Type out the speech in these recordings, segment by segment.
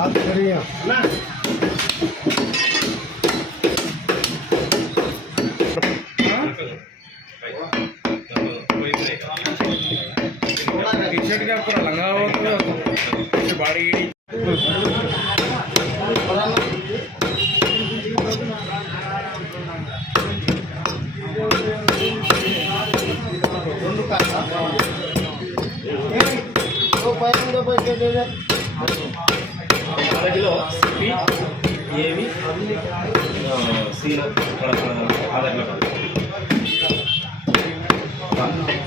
हाथ करिए ना टी-शर्ट का पूरा लंगा हुआ तो बाड़ी किलो ये भी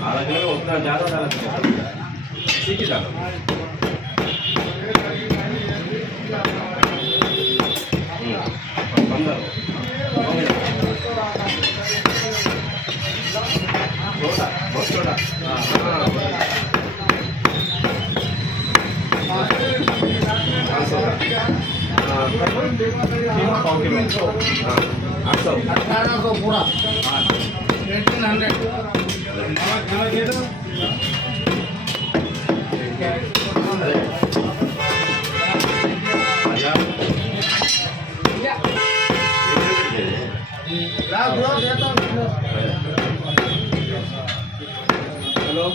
आधा किलो उतना ज़्यादा डाला सीखी डालो छोटा बहुत छोटा पूरा 1800 हेलो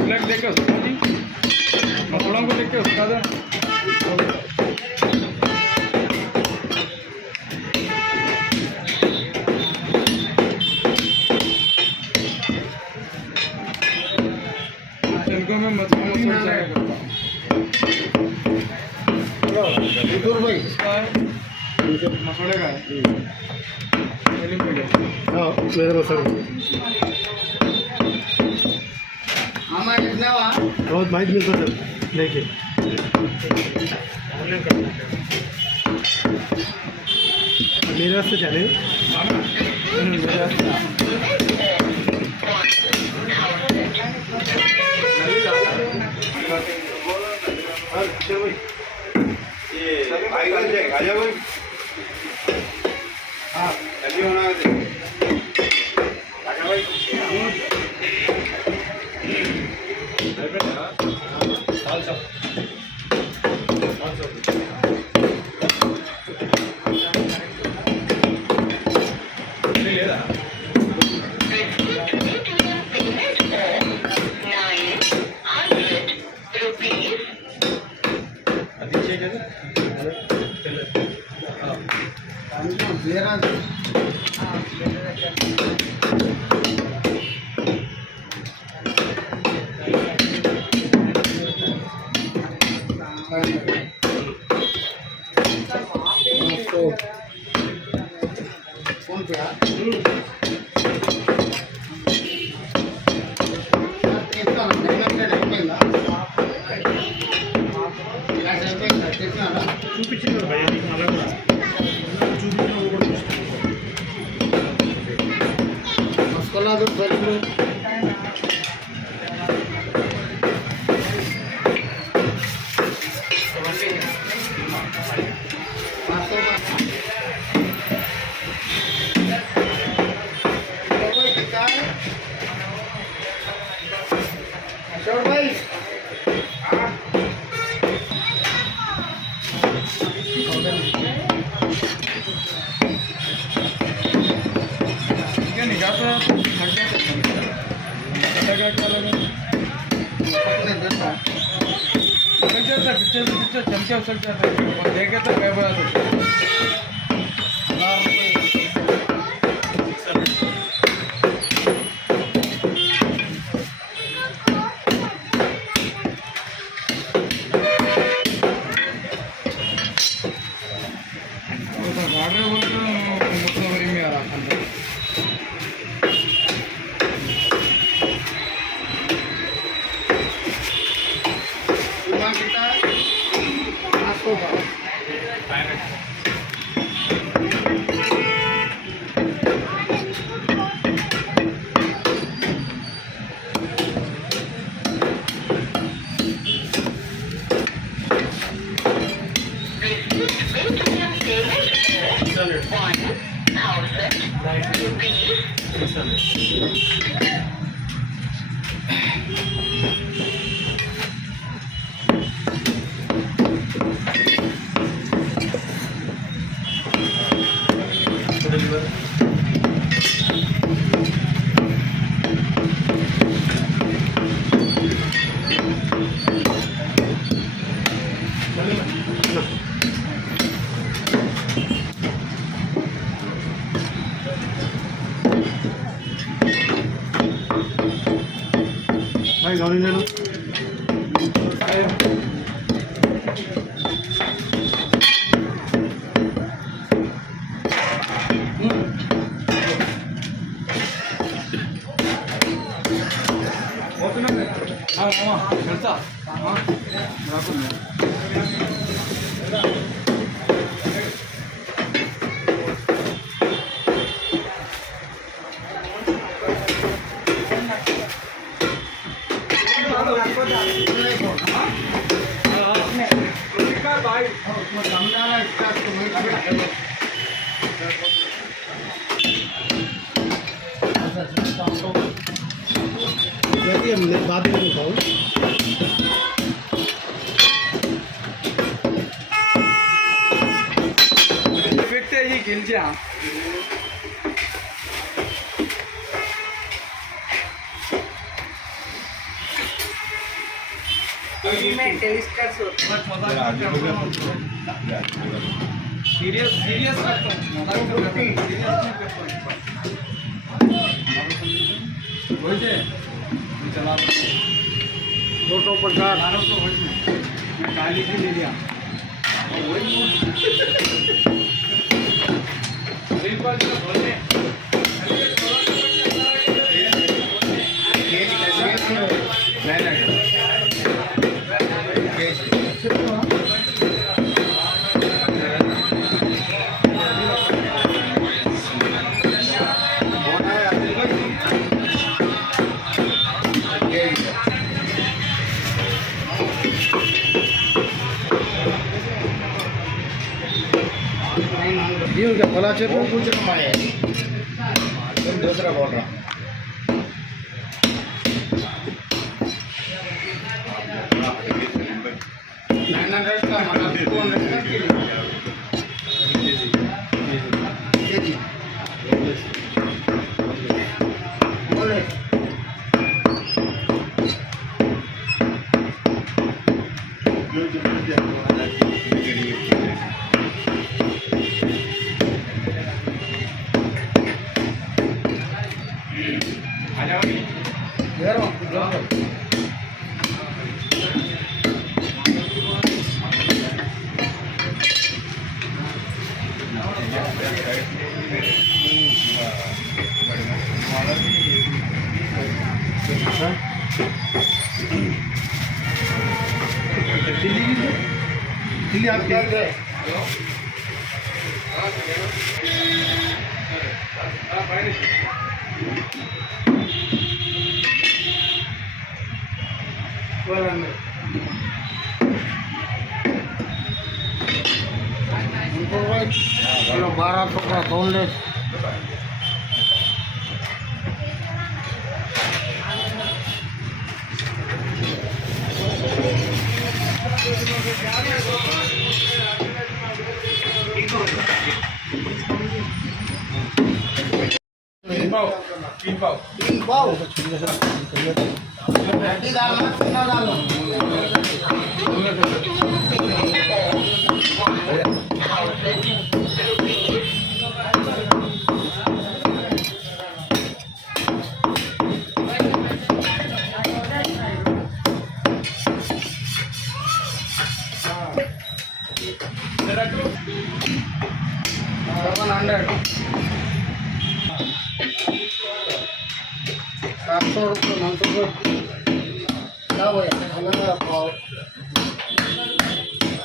मैडम देखो मसलों को देख के उसका में मसले का मेरे मसले बहुत माहिती मिलता सर देखिए मेरे रास्ते चले मेरे रास्ते हाँ जल्दी होना है फोन पे చూపించారు భయ్యా నీకు మళ్ళీ కూడా చూపించిన మస్కలా దొరుకుతుంది पिक्चर चमके उछल जाता है और देखे तो क्या बात है भाई गौरी ले लो बाद में खाओ ही गिलजा में टेलीस्कोप सीरियस सीरियस चला फोटो पर काली की ले लिया ये उनका फला चेप कुछ कमाए तुम दूसरा बोल रहा तिल्ली आप क्या किलो 1200 का बोनलेस तीन पाव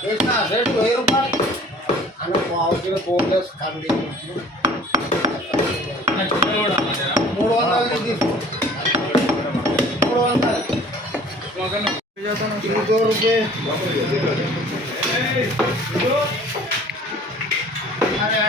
रेट 1000 रुपये पाव किलो बोनलेस खाली 300 रुपये अरे